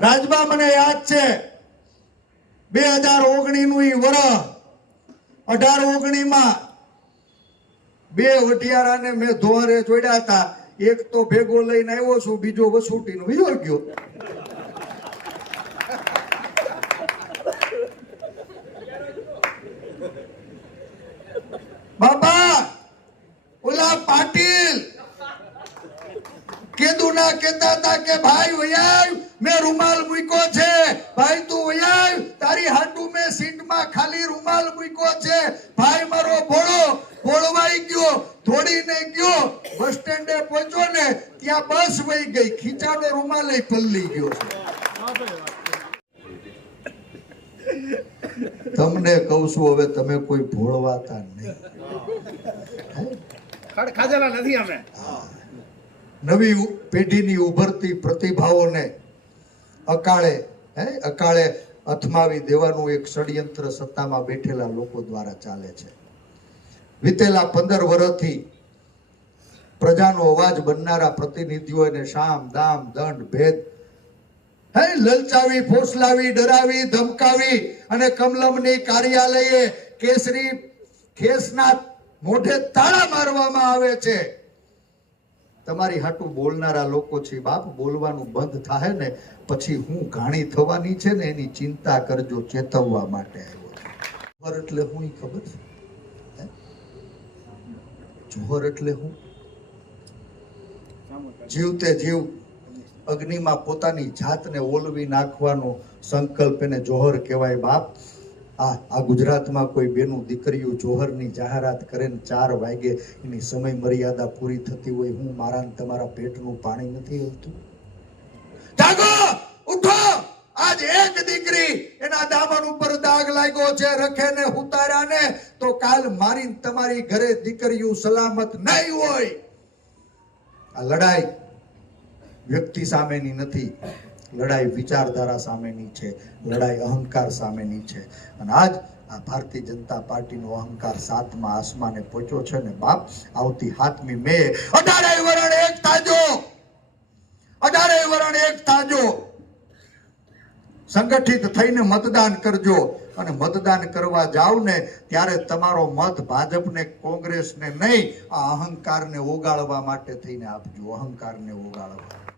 રાજબા મને યાદ છે, બે હજાર ઓગણી નું ઈ વર્ષ અઢાર ઓગણીમાં બે વટિયારાને મેં ધોવારે જોડ્યા હતા. એક તો ભેગો લઈને આવ્યો છું, બીજો વસૂટીનો. વિયો ગયો. બાબા ઓલા પાટીલ. કીધું ના કહેતા હતા કે ભાઈ વયાય મેં રૂમાલ મૂક્યો છે. ભાઈ તું વયાય તારી હાટુ મેં સીટમાં ખાલી રૂમાલ મૂક્યો છે. ભાઈ મારો ભોળો ભોળવાઈ ગયો દોડીને ગયો બસ સ્ટેન્ડે પહોંચ્યો ને ત્યાં બસ વહી ગઈ ખીચાનો રૂમાલ પલ્લી ગયો છે. તમને કહું છું હવે તમે કોઈ ભોળવાતા નહીં. ખાધેલા નથી અમે. નવી પેઢીની ઉભરતી પ્રતિભાઓને અકાળે, હે, અકાળે અથમાવી દેવાનું એક ષડયંત્ર સત્તામાં બેઠેલા લોકો દ્વારા ચાલે છે. વિતેલા પંદર વર્ષથી પ્રજાનો અવાજ બનનારા પ્રતિનિધિઓને શામ, દામ, દંડ, ભેદ, હે, લલચાવી, ફોસલાવી, ડરાવી, ધમકાવી અને કમલમની કાર્યાલયે કેસરી ખેસના મોઢે તાળા મારવામાં આવે છે. તમારી હાટું બોલનારા લોકો છે, બાપ, બોલવાનું બંધ થાય ને પછી હું ઘાણી થવાની છે ને એની ચિંતા કરજો ચેતવવા માટે આવ્યો. જોહર એટલે હું ખબર છે? જોહર એટલે હું? જીવતે જીવ, અગ્નિમાં પોતાની જાતને ઓલવી નાખવાનો સંકલ્પ એને જોહર કહેવાય, બાપ. આ ગુજરાતમાં કોઈ બેનું દીકરીઓ જોહરની જાહેરાત કરે ને ચાર વાગે એની સમય મર્યાદા પૂરી થતી હોય, હું મારા તમારા પેટનું પાણી નથી હલતું જાગો! ઉઠો! આજ એક દીકરી એના દામન ઉપર દાગ લાગ્યો છે, રખે ને ઉતાર્યા ને, તો કાલ મારી તમારી ઘરે દીકરીઓ સલામત નહીં હોય. આ લડાઈ વ્યક્તિ સામેની નથી. લડાઈ વિચારધારા સામેની છે, લડાઈ અહંકાર સામેની છે. અને આજ આ ભારતીય જનતા પાર્ટીનો અહંકાર સાતમા આસમાને પહોંચ્યો છે ને બાપ, આવતી હાથમી મે અઢારે વરણ એક થાજો! અઢારે વરણ એક થાજો! સંગઠિત થઈને મતદાન કરજો. અને મતદાન કરવા જાવ ને ત્યારે તમારો મત ભાજપને, કોંગ્રેસને નહીં, આ અહંકારને ઓગાળવા માટે થઈને આપજો. અહંકારને ઓગાળવા.